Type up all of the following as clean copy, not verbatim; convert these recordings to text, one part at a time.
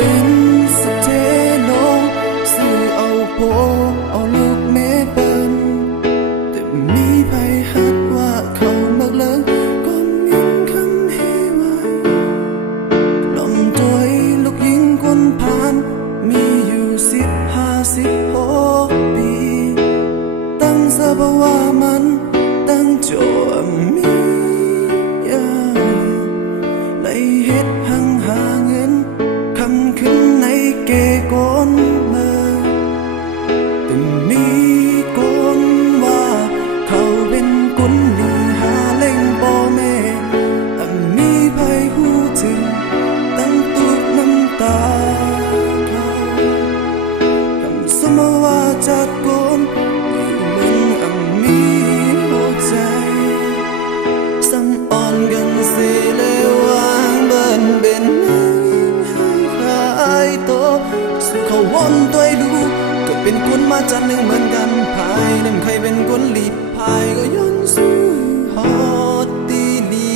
เป็นสะเทโลงสื่อเอาโพเอาลูกเมเปิ้นแต่มีไผฮัดว่าเขามักเลิกก็มีคำให้ไว้ลองตัวลูกยิงคนผ่านมีอยู่50-56 ปีตั้งซะบ่ว่ามันตั้งโจมีเลยเฮ็ดหังหาเงินคำขึ้นในเกโกนมาแต่มีคนว่าเขาเป็นกุนลีหาเล่งบ่แม่มีไผฮู้ถึงตั้งตุกน้ำตาเขาคำสมว่าจากโกนอยู่มันมีหัวใจสังอ่อนกันเสียแล้วเป็นหายตัวสุขวนตัวดูก็เป็นคนมาจากหนึ่งเหมือนกันภายหนึ่งใครเป็นคนหลีดภายก็ย้อนสู้ฮอดตีลี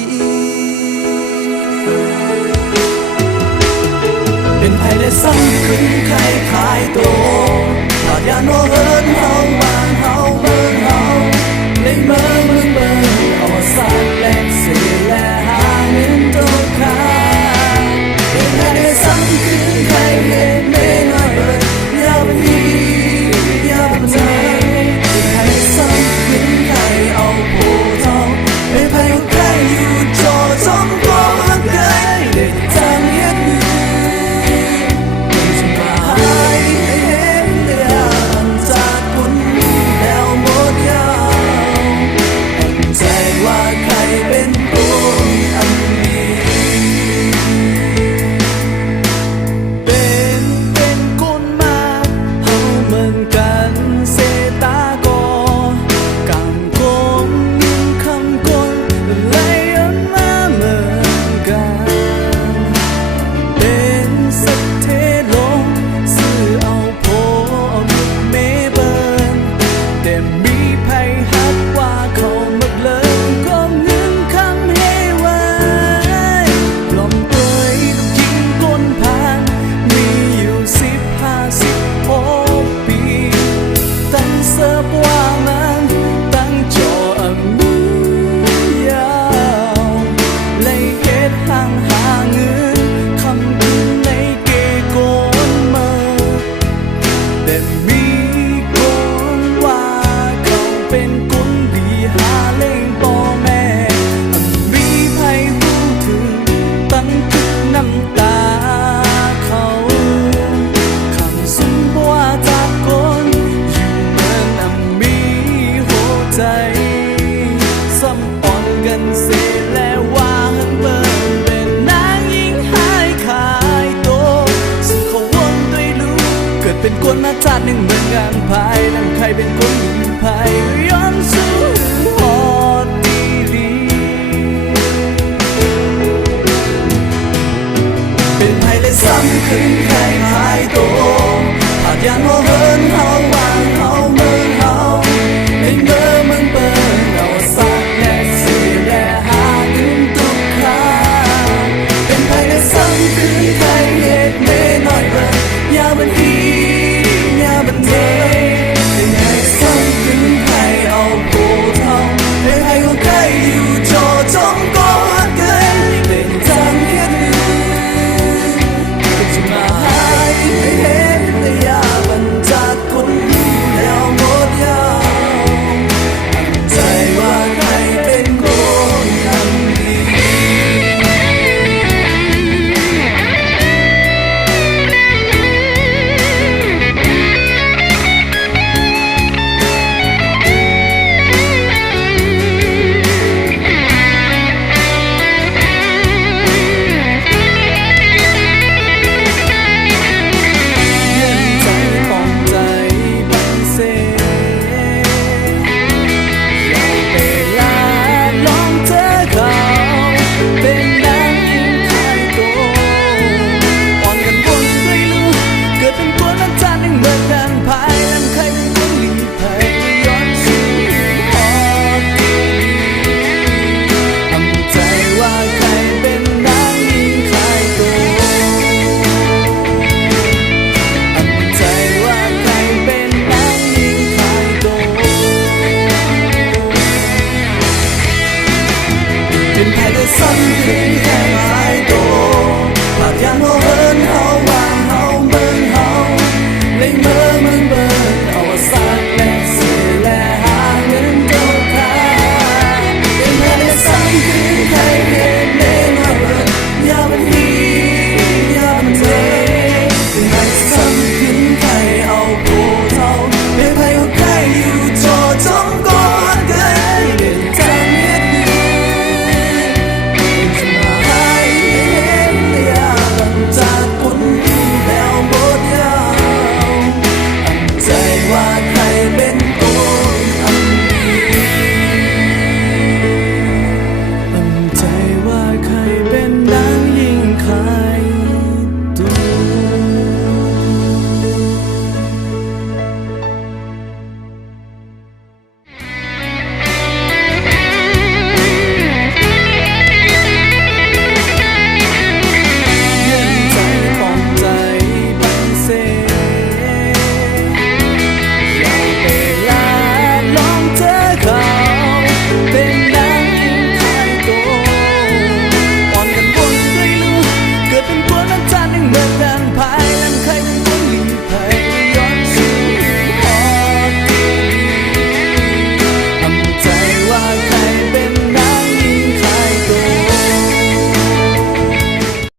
เป็นภายและซ้ำขึ้นใครขายตัวอาจยานโนเฮิร์นเฮาบางเฮาเบิ่งเฮาเลยเบิ่งเอาสัตว์และเสียและหาเงินตัวขาซ้ำคืนใครเห็นไม่น่าเบิดอย่าไปอย่าไปใจให้ซ้ำคืนใครเอาโผล่ทองไปพายใครอยู่จอจ้องก็หักได้เด็กจางเห็นอยู่จะมาหายให้เห็นเดือนจากคนแล้วหมดยาวใจว่าใครเป็นคนอันนี้เป็นคนมาจากหนึ่งเหมือนกันภายนั่นใครเป็นคนหนึ่งภายย้อนสู่ฮอดดีลีเป็นไผเลยซ้ำขึ้นใครหายตัวหากยัง